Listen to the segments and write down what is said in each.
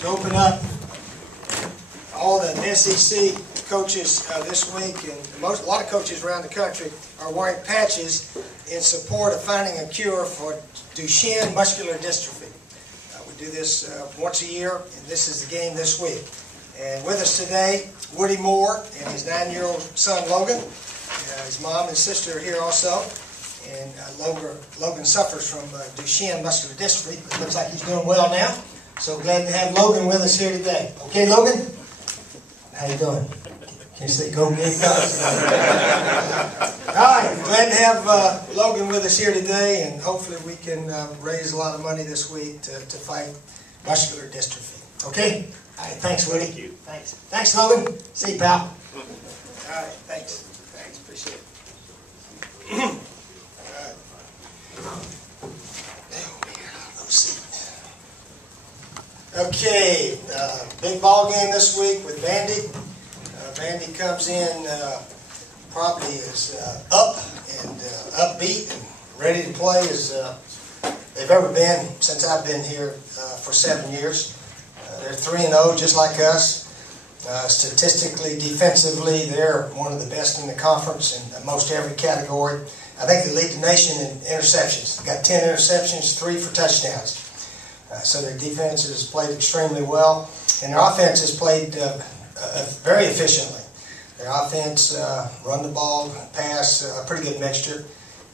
to open up all the SEC coaches this week, and a lot of coaches around the country are wearing patches in support of finding a cure for Duchenne muscular dystrophy. We do this once a year, and this is the game this week. And with us today, Woody Moore and his 9-year-old son Logan. His mom and sister are here also. And Logan suffers from Duchenne muscular dystrophy, but it looks like he's doing well now. So glad to have Logan with us here today. Okay, Logan? How you doing? Can you say go Gamecocks? All right, glad to have Logan with us here today, and hopefully we can raise a lot of money this week to fight muscular dystrophy. Okay? All right, thanks, Woody. Thank you. Thanks. Thanks, Logan. See you, pal. All right, thanks. Thanks, appreciate it. Okay, big ball game this week with Vandy. Vandy comes in probably as up and upbeat and ready to play as they've ever been since I've been here for 7 years. They're 3-0 just like us. Statistically, defensively, they're one of the best in the conference in most every category. I think they lead the nation in interceptions. They've got 10 interceptions, 3 for touchdowns. So their defense has played extremely well, and their offense has played very efficiently. Their offense run the ball, pass, a pretty good mixture,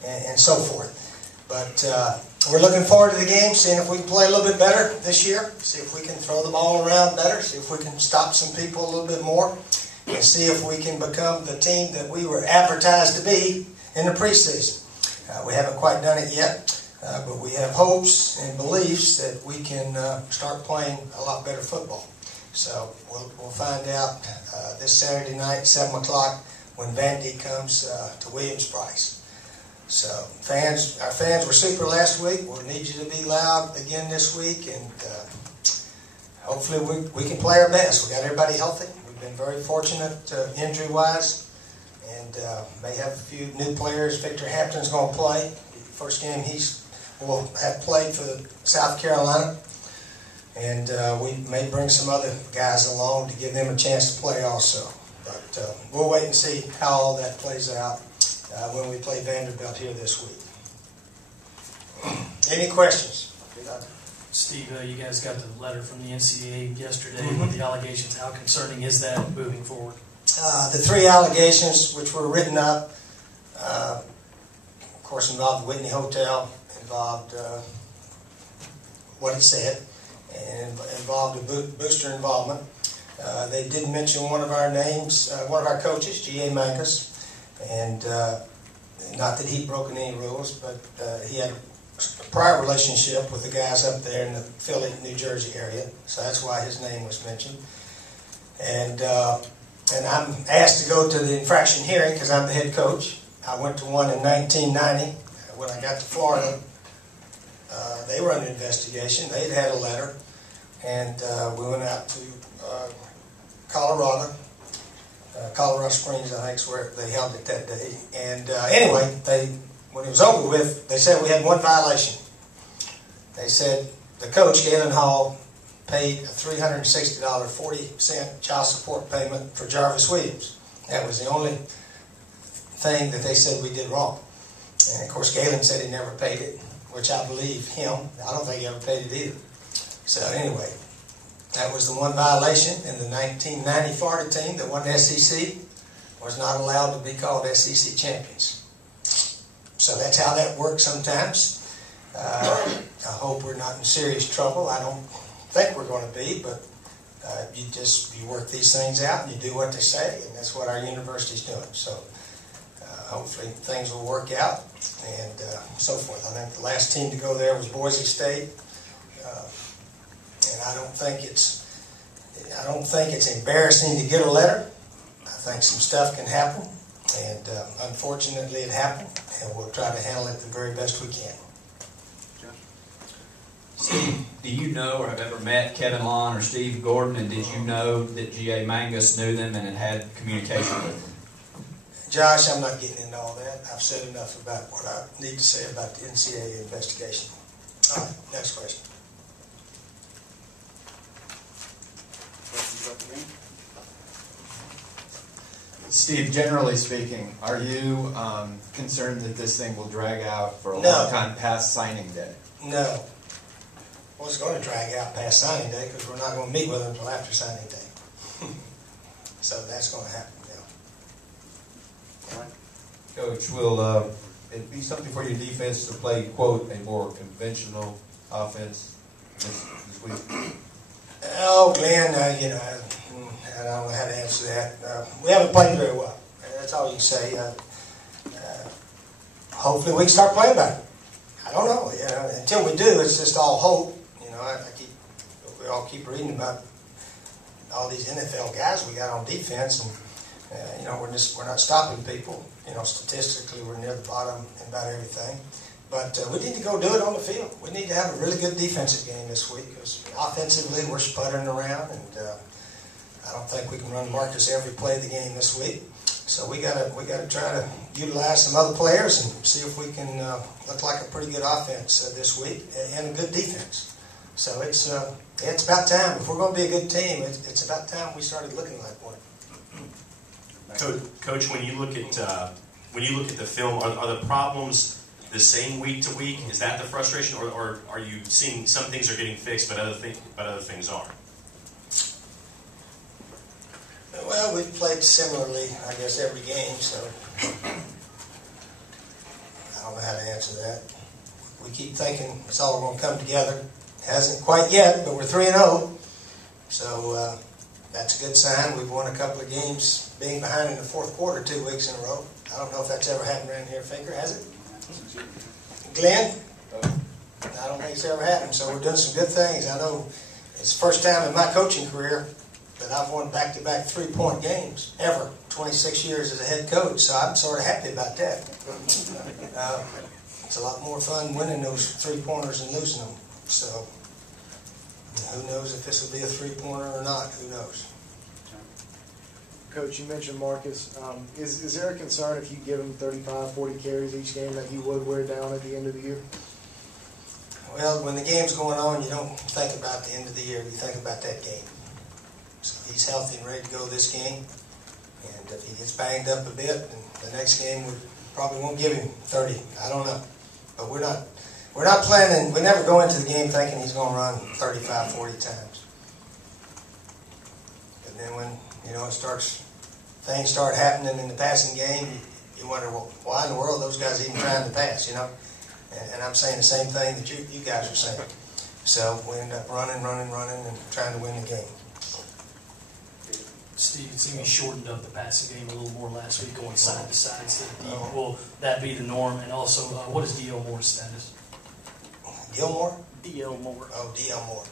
and so forth. But we're looking forward to the game, seeing if we can play a little bit better this year, see if we can throw the ball around better, see if we can stop some people a little bit more, and see if we can become the team that we were advertised to be in the preseason. We haven't quite done it yet. But we have hopes and beliefs that we can start playing a lot better football. So we'll find out this Saturday night, 7 o'clock, when Vandy comes to Williams-Brice. So our fans were super last week. We'll need you to be loud again this week, and hopefully we can play our best. We got everybody healthy. We've been very fortunate injury-wise, and may have a few new players. Victor Hampton's going to play. First game will have played for South Carolina, and we may bring some other guys along to give them a chance to play also. But we'll wait and see how all that plays out when we play Vanderbilt here this week. Any questions? Steve, you guys got the letter from the NCAA yesterday with the allegations. How concerning is that moving forward? The 3 allegations which were written up, of course, involved the Whitney Hotel, involved what it said, and involved a booster involvement. They did mention one of our names, one of our coaches, G.A. Mangus, and not that he'd broken any rules, but he had a prior relationship with the guys up there in the Philly, New Jersey area, so that's why his name was mentioned. And I'm asked to go to the infraction hearing because I'm the head coach. I went to one in 1990 when I got to Florida. They were under investigation. They'd had a letter, and we went out to Colorado Springs, I think is where they held it that day. And anyway, when it was over with, they said we had one violation. They said the coach, Galen Hall, paid a $360, 40-cent child support payment for Jarvis Williams. That was the only thing that they said we did wrong. And of course, Galen said he never paid it, which I believe him. I don't think he ever paid it either. So anyway, that was the one violation. And the 1990 Florida team that won the SEC was not allowed to be called SEC champions. So that's how that works sometimes. I hope we're not in serious trouble. I don't think we're going to be, but you work these things out and you do what they say, and that's what our university's doing. So hopefully things will work out and so forth. I think the last team to go there was Boise State, and I don't think it's embarrassing to get a letter. I think some stuff can happen, and unfortunately it happened, and we'll try to handle it the very best we can. Steve, do you know or have ever met Kevin Long or Steve Gordon, and did you know that G.A. Mangus knew them and had communication with them? Josh, I'm not getting into all that. I've said enough about what I need to say about the NCAA investigation. All right, next question. Steve, generally speaking, are you concerned that this thing will drag out for a No. long time past signing day? No. Well, it's going to drag out past signing day because we're not going to meet with them until after signing day. So that's going to happen, yeah. Coach, will it be something for your defense to play, quote, a more conventional offense this week? Oh, Glenn, I don't know how to answer that. We haven't played very well. That's all you can say. Hopefully we can start playing better. I don't know. Until we do, it's just all hope. We all keep reading about all these NFL guys we got on defense, and we're not stopping people. Statistically, we're near the bottom in about everything. But we need to go do it on the field. We need to have a really good defensive game this week because offensively we're sputtering around, and I don't think we can run Marcus every play of the game this week. So we gotta try to utilize some other players and see if we can look like a pretty good offense this week and a good defense. So it's about time. If we're going to be a good team, it's about time we started looking like one. Coach, when you look at the film, are the problems the same week to week? Is that the frustration, or are you seeing some things are getting fixed, but other things aren't? Well, we've played similarly, I guess, every game, so I don't know how to answer that. We keep thinking it's all going to come together. Hasn't quite yet, but we're 3-0, so that's a good sign. We've won a couple of games being behind in the fourth quarter 2 weeks in a row. I don't know if that's ever happened around here, Finker, has it? Glenn? I don't think it's ever happened, so we're doing some good things. I know it's the first time in my coaching career that I've won back-to-back three-point games, ever, 26 years as a head coach, so I'm sort of happy about that. It's a lot more fun winning those three-pointers than losing them, so who knows if this will be a three-pointer or not, who knows. Coach, you mentioned Marcus. Is there a concern if you give him 35, 40 carries each game that he would wear down at the end of the year? Well, when the game's going on, you don't think about the end of the year, you think about that game. So he's healthy and ready to go this game. And if he gets banged up a bit, then the next game we probably won't give him 30. I don't know. But we're not planning, we never go into the game thinking he's going to run 35, 40 times. And then when, things start happening in the passing game, you wonder, well, why in the world are those guys even trying to pass, And I'm saying the same thing that you guys are saying. So we end up running, and trying to win the game. Steve, it seemed you shortened up the passing game a little more last week, going side to side instead of deep. Will that be the norm? And also, what is D.L. Moore's status? Gilmore? D.L. Moore. Oh, D.L. Moore.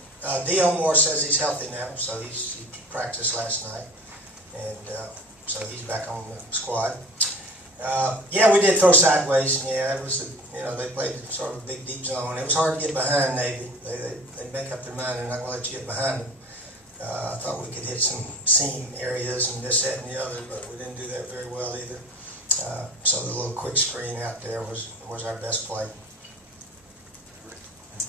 D.L. Moore says he's healthy now, so he practiced last night. And so he's back on the squad. Yeah, we did throw sideways. Yeah, it was they played sort of a big deep zone. It was hard to get behind Navy. They make up their mind they're not going to let you get behind them. I thought we could hit some seam areas and this, that, and the other, but we didn't do that very well either. So the little quick screen out there was our best play.